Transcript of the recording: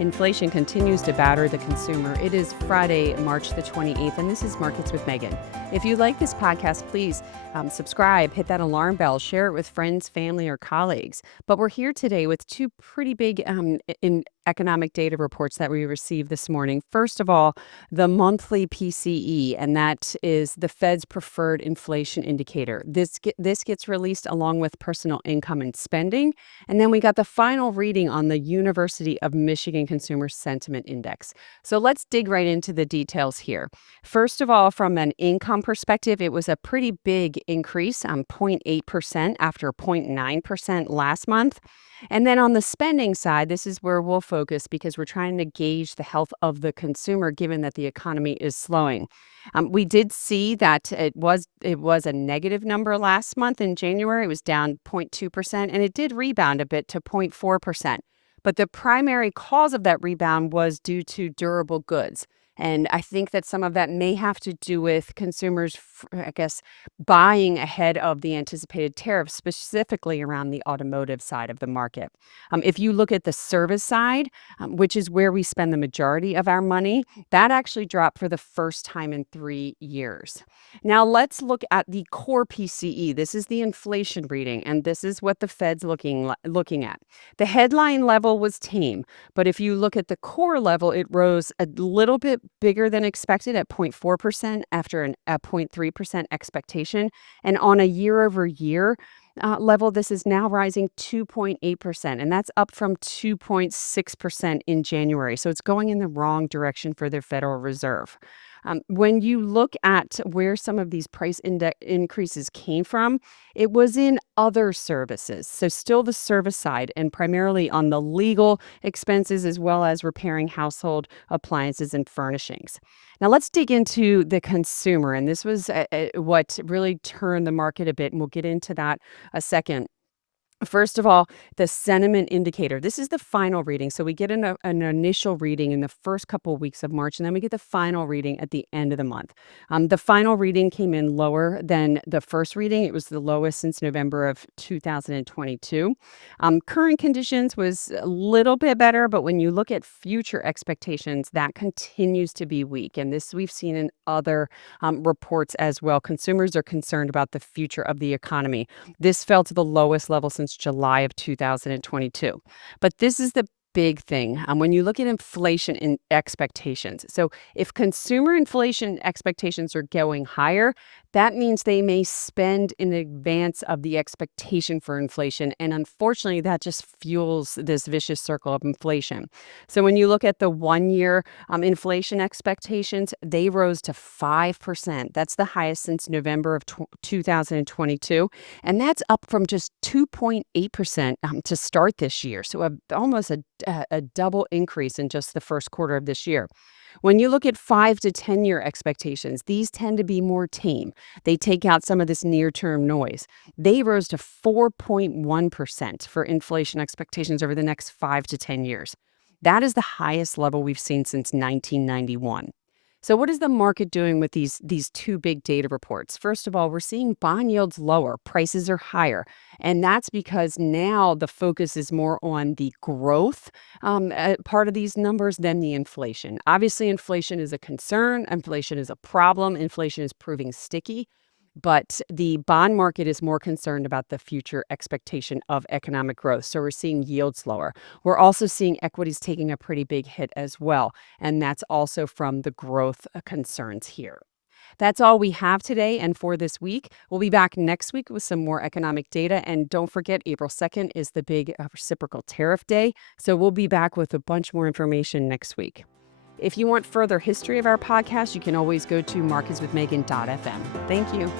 Inflation continues to batter the consumer. It is Friday, March the 28th, and this is Markets with Megan. If you like this podcast, please subscribe, hit that alarm bell, share it with friends, family, or colleagues. But we're here today with two pretty big in economic data reports that we received this morning. First of all, the monthly PCE, and that is the Fed's preferred inflation indicator. This gets released along with personal income and spending. And then we got the final reading on the University of Michigan Consumer Sentiment Index. So let's dig right into the details here. First of all, from an income perspective, it was a pretty big increase, 0.8% after 0.9% last month. And then on the spending side, this is where we'll focus because we're trying to gauge the health of the consumer given that the economy is slowing. We did see that it was a negative number last month in January. It was down 0.2%, and it did rebound a bit to 0.4%. But the primary cause of that rebound was due to durable goods. And I think that some of that may have to do with consumers, buying ahead of the anticipated tariffs, specifically around the automotive side of the market. If you look at the service side, which is where we spend the majority of our money, that actually dropped for the first time in 3 years. Now let's look at the core PCE. This is the inflation reading, and this is what the Fed's looking at. The headline level was tame, but if you look at the core level, it rose a little bit bigger than expected at 0.4% after a 0.3% expectation. And on a year over year level, this is now rising 2.8%, and that's up from 2.6% in January. So it's going in the wrong direction for the Federal Reserve. When you look at where some of these price index increases came from, it was in other services. So still the service side and primarily on the legal expenses as well as repairing household appliances and furnishings. Now let's dig into the consumer. And this was what really turned the market a bit. And we'll get into that a second. First of all, the sentiment indicator. This is the final reading. So we get an initial reading in the first couple of weeks of March, and then we get the final reading at the end of the month. The final reading came in lower than the first reading. It was the lowest since November of 2022. Current conditions was a little bit better, but when you look at future expectations, that continues to be weak. And this we've seen in other reports as well. Consumers are concerned about the future of the economy. This fell to the lowest level since July of 2022. But this is the big thing when you look at inflation in expectations. So if consumer inflation expectations are going higher, that means they may spend in advance of the expectation for inflation. And unfortunately, that just fuels this vicious circle of inflation. So when you look at the 1 year inflation expectations, they rose to 5%. That's the highest since November of 2022. And that's up from just 2.8% to start this year. So almost a double increase in just the first quarter of this year. When you look at 5 to 10-year expectations, these tend to be more tame. They take out some of this near-term noise. They rose to 4.1% for inflation expectations over the next 5 to 10 years. That is the highest level we've seen since 1991. So what is the market doing with these two big data reports? First of all, we're seeing bond yields lower, prices are higher. And that's because now the focus is more on the growth part of these numbers than the inflation. Obviously, inflation is a concern. Inflation is a problem. Inflation is proving sticky. But the bond market is more concerned about the future expectation of economic growth. So we're seeing yields lower. We're also seeing equities taking a pretty big hit as well. And that's also from the growth concerns here. That's all we have today and for this week. We'll be back next week with some more economic data. And don't forget, April 2nd is the big reciprocal tariff day. So we'll be back with a bunch more information next week. If you want further history of our podcast, you can always go to marketswithmegan.fm. Thank you.